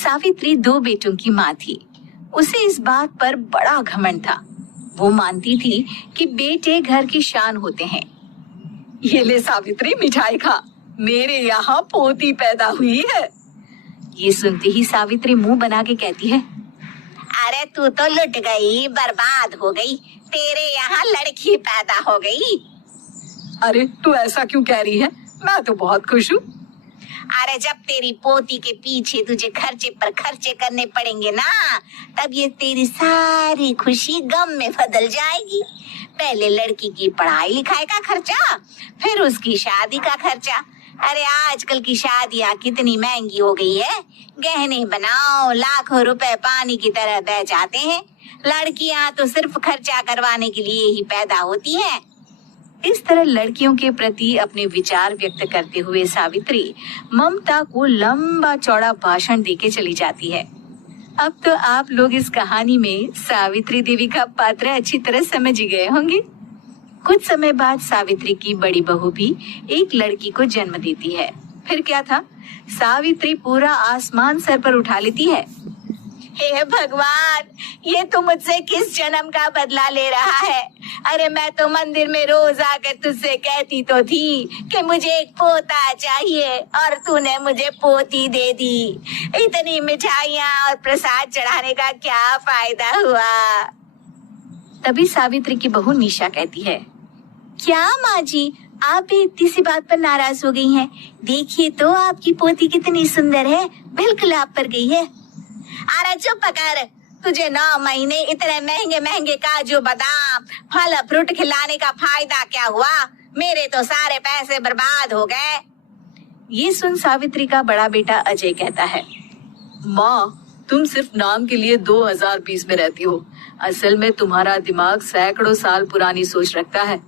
सावित्री 2 बेटों की माँ थी। उसे इस बात पर बड़ा घमंड था। वो मानती थी कि बेटे घर की शान होते हैं। ये ले सावित्री, मिठाई खा, मेरे यहाँ पोती पैदा हुई है। ये सुनते ही सावित्री मुंह बना के कहती है, अरे तू तो लुट गई, बर्बाद हो गई, तेरे यहाँ लड़की पैदा हो गई। अरे तू ऐसा क्यों कह रही है, मैं तो बहुत खुश हूँ। अरे जब तेरी पोती के पीछे तुझे खर्चे पर खर्चे करने पड़ेंगे ना, तब ये तेरी सारी खुशी गम में बदल जाएगी। पहले लड़की की पढ़ाई लिखाई का खर्चा, फिर उसकी शादी का खर्चा। अरे आजकल की शादियाँ कितनी महंगी हो गई है। गहने बनाओ, लाखों रुपए पानी की तरह बह जाते हैं। लड़कियाँ तो सिर्फ खर्चा करवाने के लिए ही पैदा होती हैं। इस तरह लड़कियों के प्रति अपने विचार व्यक्त करते हुए सावित्री ममता को लंबा चौड़ा भाषण देके चली जाती है। अब तो आप लोग इस कहानी में सावित्री देवी का पात्र अच्छी तरह समझ ही गए होंगे। कुछ समय बाद सावित्री की बड़ी बहू भी एक लड़की को जन्म देती है। फिर क्या था, सावित्री पूरा आसमान सर पर उठा लेती है। हे भगवान, ये तो मुझसे किस जन्म का बदला ले रहा है। अरे मैं तो मंदिर में रोज आकर तुझसे कहती तो थी कि मुझे एक पोता चाहिए, और तूने मुझे पोती दे दी। इतनी मिठाइयाँ और प्रसाद चढ़ाने का क्या फायदा हुआ। तभी सावित्री की बहू निशा कहती है, क्या माँ जी, आप भी इतनी सी बात पर नाराज हो गई हैं? देखिए तो आपकी पोती कितनी सुंदर है, बिल्कुल आप पर गई है। अरे चुप कर, तुझे 9 महीने इतने महंगे महंगे काजू बादाम फल फ्रूट खिलाने का फायदा क्या हुआ? मेरे तो सारे पैसे बर्बाद हो गए। ये सुन सावित्री का बड़ा बेटा अजय कहता है, माँ, तुम सिर्फ नाम के लिए 2020 में रहती हो। असल में तुम्हारा दिमाग सैकड़ों साल पुरानी सोच रखता है।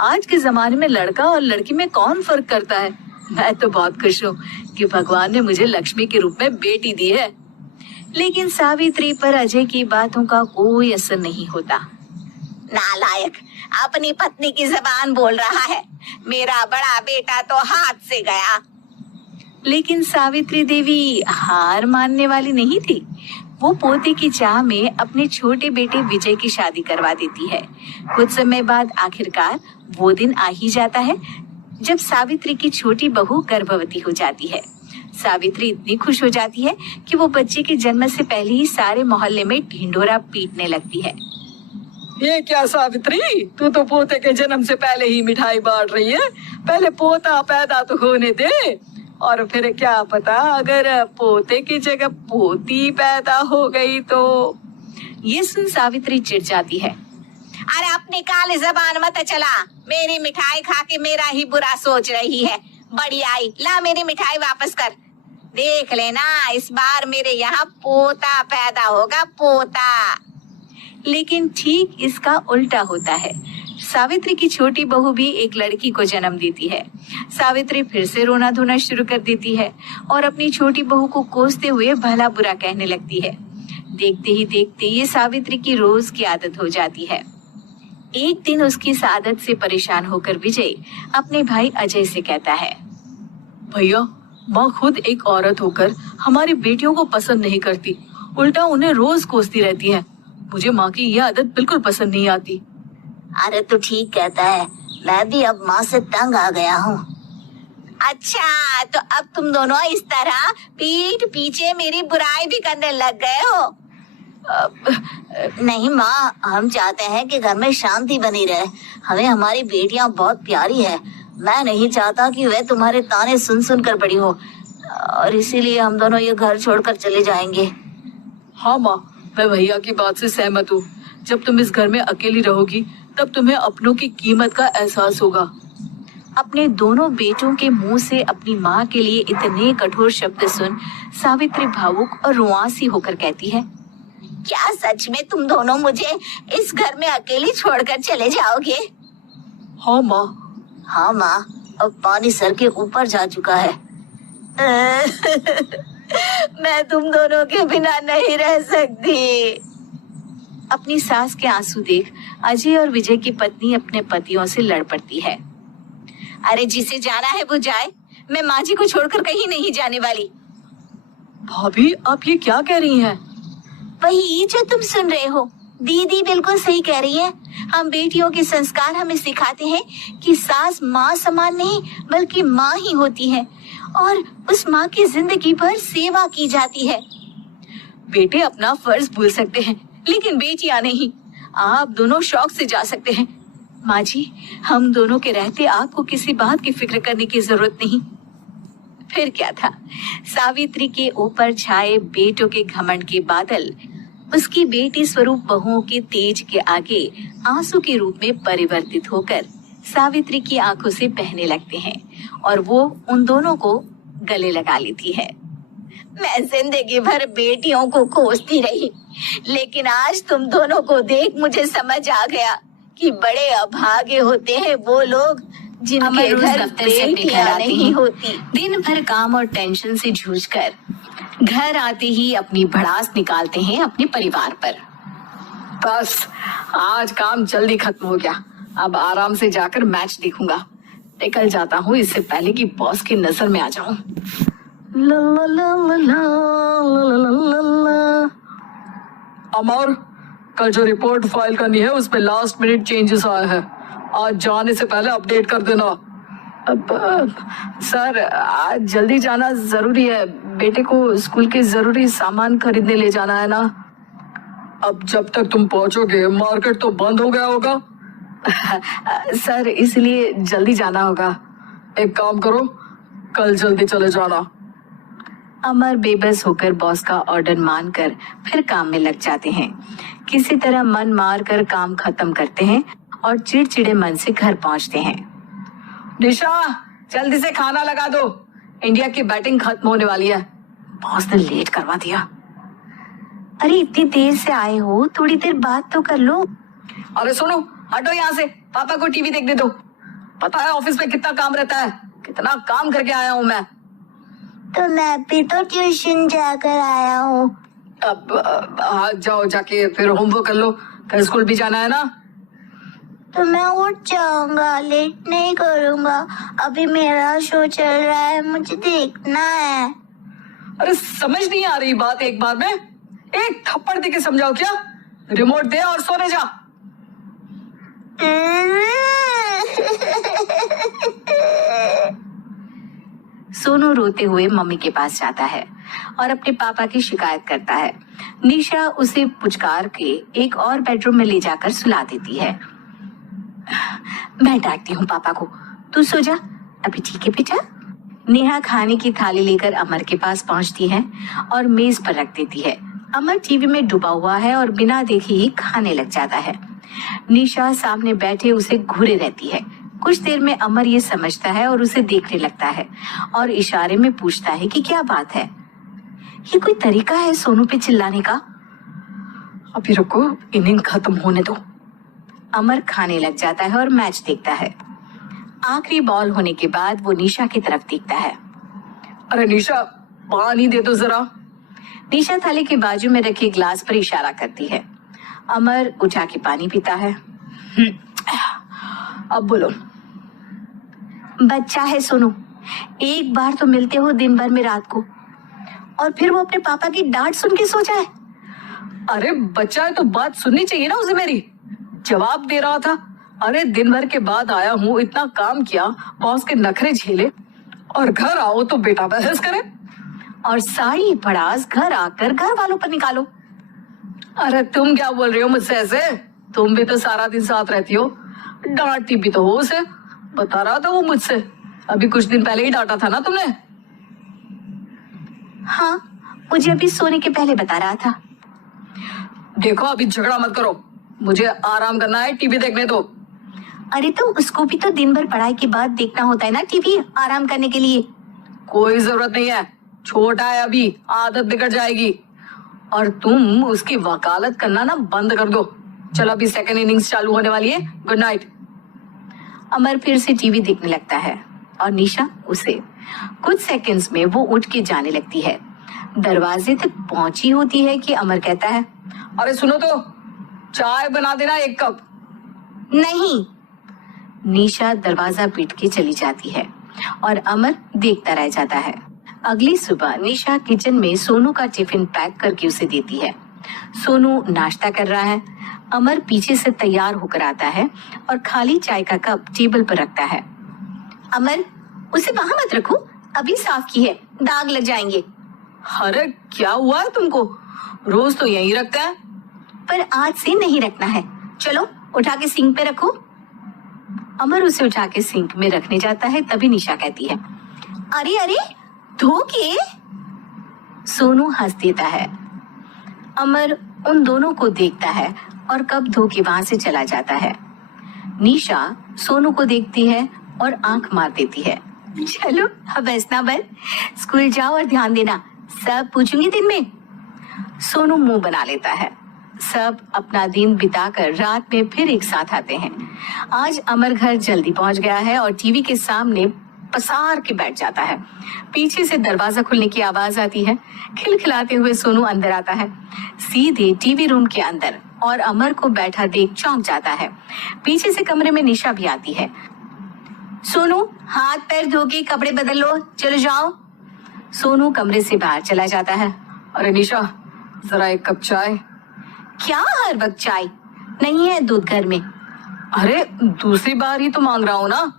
आज के जमाने में लड़का और लड़की में कौन फर्क करता है। मैं तो बहुत खुश हूँ कि भगवान ने मुझे लक्ष्मी के रूप में बेटी दी है। लेकिन सावित्री पर अजय की बातों का कोई असर नहीं होता। नालायक, अपनी पत्नी की जबान बोल रहा है। मेरा बड़ा बेटा तो हाथ से गया। लेकिन सावित्री देवी हार मानने वाली नहीं थी। वो पोते की चाह में अपने छोटे बेटे विजय की शादी करवा देती है। कुछ समय बाद आखिरकार वो दिन आ ही जाता है जब सावित्री की छोटी बहू गर्भवती हो जाती है। सावित्री इतनी खुश हो जाती है कि वो बच्चे के जन्म से पहले ही सारे मोहल्ले में ढिंढोरा पीटने लगती है। ये क्या सावित्री, तू तो पोते के जन्म से पहले ही मिठाई बांट रही है। पहले पोता पैदा तो होने दे, और फिर क्या पता अगर पोते की जगह पोती पैदा हो गई तो। ये सुन सावित्री चिढ़ जाती है। अरे अपनी काली जबान मत चला, मेरी मिठाई खा के मेरा ही बुरा सोच रही है। बड़ी आई, ला मेरी मिठाई वापस कर। देख लेना, इस बार मेरे यहाँ पोता पैदा होगा, पोता। लेकिन ठीक इसका उल्टा होता है। सावित्री की छोटी बहू भी एक लड़की को जन्म देती है। सावित्री फिर से रोना धोना शुरू कर देती है और अपनी छोटी बहू को कोसते हुए भला बुरा कहने लगती है। देखते ही देखते ये सावित्री की रोज की आदत हो जाती है। एक दिन उसकी इस आदत से परेशान होकर विजय अपने भाई अजय से कहता है, भैया, माँ खुद एक औरत होकर हमारी बेटियों को पसंद नहीं करती, उल्टा उन्हें रोज कोसती रहती है। मुझे माँ की यह आदत बिल्कुल पसंद नहीं आती। अरे तू ठीक कहता है, मैं भी अब माँ से तंग आ गया हूँ। अच्छा, तो अब तुम दोनों इस तरह पीठ पीछे मेरी बुराई भी करने लग गए हो। नहीं माँ, हम चाहते हैं कि घर में शांति बनी रहे। हमें हमारी बेटियाँ बहुत प्यारी है। मैं नहीं चाहता कि वे तुम्हारे ताने सुन सुन कर बड़ी हो, और इसीलिए हम दोनों ये घर छोड़कर चले जाएंगे। हाँ माँ, मैं भैया की बात से सहमत हूँ। जब तुम इस घर में अकेली रहोगी तब तुम्हें अपनों की कीमत का एहसास होगा। अपने दोनों बेटों के मुंह से अपनी माँ के लिए इतने कठोर शब्द सुन सावित्री भावुक और रुआंसी होकर कहती है, क्या सच में तुम दोनों मुझे इस घर में अकेली छोड़कर चले जाओगे? हाँ माँ। हाँ माँ, अब पानी सर के ऊपर जा चुका है। मैं तुम दोनों के बिना नहीं रह सकती। अपनी सास के आंसू देख अजय और विजय की पत्नी अपने पतियों से लड़ पड़ती है। अरे जिसे जाना है वो जाए, मैं माँ जी को छोड़कर कहीं नहीं जाने वाली। भाभी, आप ये क्या कह रही हैं? वही जो तुम सुन रहे हो। दीदी बिल्कुल सही कह रही है। हम बेटियों के संस्कार हमें सिखाते हैं कि सास माँ समान नहीं बल्कि माँ ही होती है और उस माँ की जिंदगी भर सेवा की जाती है। बेटे अपना फर्ज भूल सकते हैं, लेकिन बेटियां नहीं। आप दोनों शौक से जा सकते हैं। माँ जी, हम दोनों के रहते आपको किसी बात की फिक्र करने की जरूरत नहीं। फिर क्या था, सावित्री के ऊपर छाए बेटों के घमंड के बादल उसकी बेटी स्वरूप बहुओं के तेज के आगे आंसू के रूप में परिवर्तित होकर सावित्री की आंखों से बहने लगते हैं और वो उन दोनों को गले लगा लेती है। मैं जिंदगी भर बेटियों को खोजती रही, लेकिन आज तुम दोनों को देख मुझे समझ आ गया कि बड़े अभागे होते हैं वो लोग जिनके अमर रोज घर दफ्तर से अपने घर बेटियां आते नहीं हैं। होती। दिन भर काम और टेंशन से जूझकर घर आते ही अपनी भड़ास निकालते हैं अपने परिवार पर। बस आज काम जल्दी खत्म हो गया। अब आराम से जाकर मैच देखूंगा। निकल जाता हूँ इससे पहले कि बॉस की नजर में आ जाऊं। ला ला ला ला ला ला ला ला ला। अमर, कल जो रिपोर्ट फाइल करनी है उसमें लास्ट मिनट चेंजेस आए हैं। आज जाने से पहले अपडेट कर देना। सर, आज जल्दी जाना जरूरी है। बेटे को स्कूल के जरूरी सामान खरीदने ले जाना है ना। अब जब तक तुम पहुंचोगे मार्केट तो बंद हो गया होगा। सर, इसलिए जल्दी जाना होगा। एक काम करो, कल जल्दी चले जाना। अमर बेबस होकर बॉस का ऑर्डर मानकर फिर काम में लग जाते हैं। किसी तरह मन मार कर काम खत्म करते हैं और चिड़चिड़े मन से घर पहुंचते हैं। निशा, जल्दी से खाना लगा दो। इंडिया की बैटिंग खत्म होने वाली है। बॉस ने लेट करवा दिया। अरे इतनी देर से आए हो, थोड़ी देर बात तो कर लो। अरे सुनो, हटो यहाँ से। पापा को टीवी देखने दो। पता है ऑफिस में कितना काम रहता है। कितना काम करके आया हूँ मैं। तो मैं भी तो ट्यूशन जाकर आया हूँ। अब आज जाओ, जाके फिर होमवर्क कर लो। कल स्कूल भी जाना है ना। तो मैं उठ जाऊंगा, लेट नहीं करूंगा। अभी मेरा शो चल रहा है, मुझे देखना है। अरे समझ नहीं आ रही बात एक बार में। एक थप्पड़ दे के समझाओ क्या। रिमोट दे और सोने जा। सोनू रोते हुए मम्मी के पास जाता है और अपने पापा की शिकायत करता है। निशा उसे पुचकार के एक और बेडरूम में ले जाकर सुला देती है। मैं डांटती हूँ पापा को, तू सो जा। अभी ठीक है बेटा। नेहा खाने की थाली लेकर अमर के पास पहुंचती है और मेज पर रख देती है। अमर टीवी में डूबा हुआ है और बिना देखे ही खाने लग जाता है। निशा सामने बैठे उसे घूरे रहती है। कुछ देर में अमर ये समझता है और उसे देखने लगता है और इशारे में पूछता है कि क्या बात है। ये कोई तरीका है सोनू पे चिल्लाने का? अभी रुको, इनिंग खत्म होने दो। अमर खाने लग जाता है और मैच देखता है। आखिरी बॉल होने के बाद वो निशा की तरफ देखता है। अरे निशा, पानी दे दो जरा। निशा थाली के बाजू में रखे ग्लास पर इशारा करती है। अमर उठा के पानी पीता है। अब बोलो। बच्चा है सोनू, एक बार तो मिलते हो दिन भर में रात को, और फिर वो अपने पापा की डांट सुन के सो जाए। अरे बच्चा है तो बात सुननी चाहिए ना उसे मेरी। जवाब दे रहा था। अरे दिन भर के बाद आया हूँ, इतना काम किया, बॉस के नखरे झेले, और घर आओ तो बेटा बहस करे और सारी भड़ास घर आकर घर वालों पर निकालो। अरे तुम क्या बोल रही हो मुझसे ऐसे? तुम भी तो सारा दिन साथ रहती हो। डांटती भी तो हो उसे। बता रहा था वो मुझसे। अभी कुछ दिन पहले ही डांटा था ना तुमने। हाँ, मुझे अभी सोने के पहले बता रहा था। देखो, अभी झगड़ा मत करो। मुझे आराम करना है, टीवी देखने दो। अरे तो उसको भी तो दिन भर पढ़ाई के बाद देखना होता है ना टीवी, आराम करने के लिए। कोई जरूरत नहीं है, छोटा है अभी, आदत बिगड़ जाएगी। और तुम उसकी वकालत करना ना बंद कर दो। चलो, अभी सेकंड इनिंग्स चालू होने वाली है। Good night. अमर फिर से टीवी देखने लगता है और निशा उसे। कुछ सेकंड्स में वो उठ के जाने लगती है। दरवाजे तक पहुंची होती है कि अमर कहता है, अरे सुनो तो, चाय बना देना 1 कप। नहीं। निशा दरवाजा पीट के चली जाती है और अमर देखता रह जाता है। अगली सुबह निशा किचन में सोनू का टिफिन पैक करके उसे देती है। सोनू नाश्ता कर रहा है। अमर पीछे से तैयार होकर आता है और खाली चाय का कप टेबल पर रखता है। अमर, उसे वहां मत रखो, अभी साफ की है, दाग लग जाएंगे। अरे क्या हुआ है तुमको? रोज तो यहीं रखता है। पर आज से नहीं रखना है। चलो उठा के सिंक पे रखो। अमर उसे उठा के सिंक में रखने जाता है, तभी निशा कहती है, अरे अरे, धो के। सोनू हंस देता है। अमर उन दोनों को देखता है और कप धो के वहां से चला जाता है। निशा सोनू को देखती है और आंख मार देती है। चलो अब हंसना बंद, स्कूल जाओ और ध्यान देना, सब पूछूंगी दिन में। सोनू मुंह बना लेता है। सब अपना दिन बिताकर रात में फिर एक साथ आते हैं। आज अमर घर जल्दी पहुंच गया है और टीवी के सामने पसार के बैठ जाता है। पीछे से दरवाजा खुलने की आवाज आती है। खिलखिलाते हुए सोनू अंदर आता है, सीधे टीवी रूम के अंदर, और अमर को बैठा देख चौंक जाता है। पीछे से कमरे में निशा भी आती है। सोनू, हाथ पैर धो के कपड़े बदल लो, चलो जाओ। सोनू कमरे से बाहर चला जाता है। अरे निशा, जरा एक कप चाय। क्या हर वक्त चाय? नहीं है दूध घर में। अरे दूसरी बार ही तो मांग रहा हूँ ना।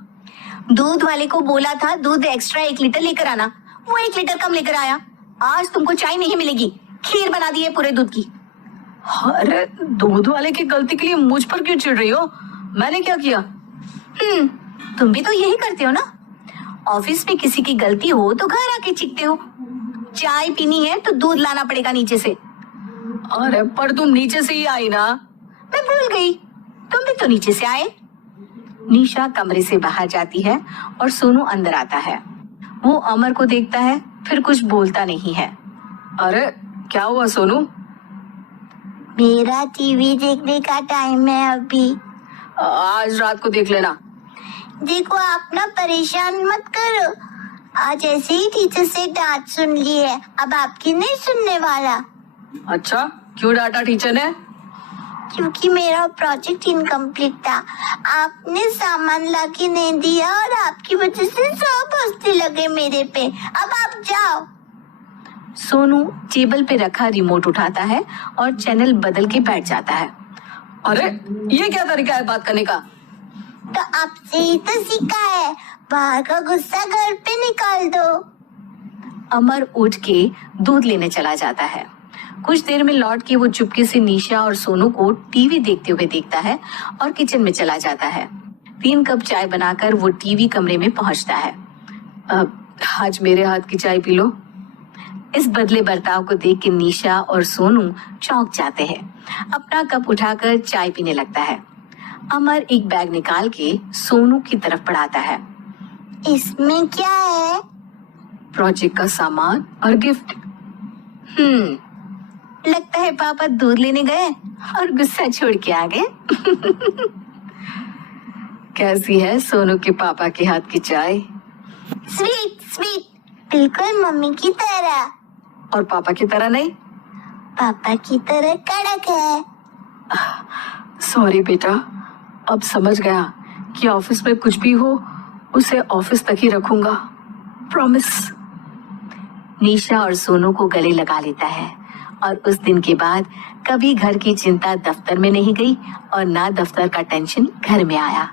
दूध वाले को बोला था दूध एक्स्ट्रा 1 लीटर लेकर आना, वो 1 लीटर कम लेकर आया। आज तुमको चाय नहीं मिलेगी, खीर बना दी है पूरे दूध की। अरे दूध वाले की गलती के लिए मुझ पर क्यों चिढ़ रही हो? मैंने क्या किया? तुम भी तो यही करते हो ना। ऑफिस में किसी की गलती हो तो घर आके चीखते हो। चाय पीनी है तो दूध लाना पड़ेगा नीचे से। अरे पर तुम नीचे से ही आई ना। मैं भूल गई, तुम भी तो नीचे से आए। निशा कमरे से बाहर जाती है और सोनू अंदर आता है। वो अमर को देखता है, फिर कुछ बोलता नहीं है। अरे क्या हुआ सोनू? मेरा टीवी देखने का टाइम है अभी। आज रात को देख लेना। देखो आप ना परेशान मत करो, आज ऐसे ही टीचर से डांट सुन ली है, अब आपकी नहीं सुनने वाला। अच्छा, क्यों डांटा टीचर ने? क्योंकि मेरा प्रोजेक्ट इनकम्प्लीट था, आपने सामान लाके नहीं दिया और आपकी वजह से सब हंसने लगे मेरे पे। अब आप जाओ। सोनू टेबल पे रखा रिमोट उठाता है और चैनल बदल के बैठ जाता है। अरे ये क्या तरीका है बात करने का? तो आपसे ही तो सीखा है, बाहर का गुस्सा घर पे निकाल दो। अमर उठ के दूध लेने चला जाता है। कुछ देर में लौट के वो चुपके से निशा और सोनू को टीवी देखते हुए देखता है और किचन में चला जाता है। 3 कप चाय बनाकर वो टीवी कमरे में पहुंचता है। आज मेरे हाथ की चाय पी लो। इस बदले बर्ताव को देख के निशा और सोनू चौंक जाते हैं। अपना कप उठाकर चाय पीने लगता है। अमर एक बैग निकाल के सोनू की तरफ बढ़ाता है। इसमें क्या है? प्रोजेक्ट का सामान और गिफ्ट। लगता है पापा दूध लेने गए और गुस्सा छोड़ के आ गए। कैसी है सोनू के पापा के हाथ की चाय? स्वीट स्वीट, बिल्कुल मम्मी की तरह। और पापा की तरह नहीं? पापा की तरह कड़क है। सॉरी बेटा, अब समझ गया कि ऑफिस में कुछ भी हो उसे ऑफिस तक ही रखूंगा, प्रॉमिस। निशा और सोनू को गले लगा लेता है और उस दिन के बाद कभी घर की चिंता दफ्तर में नहीं गई और ना दफ्तर का टेंशन घर में आया।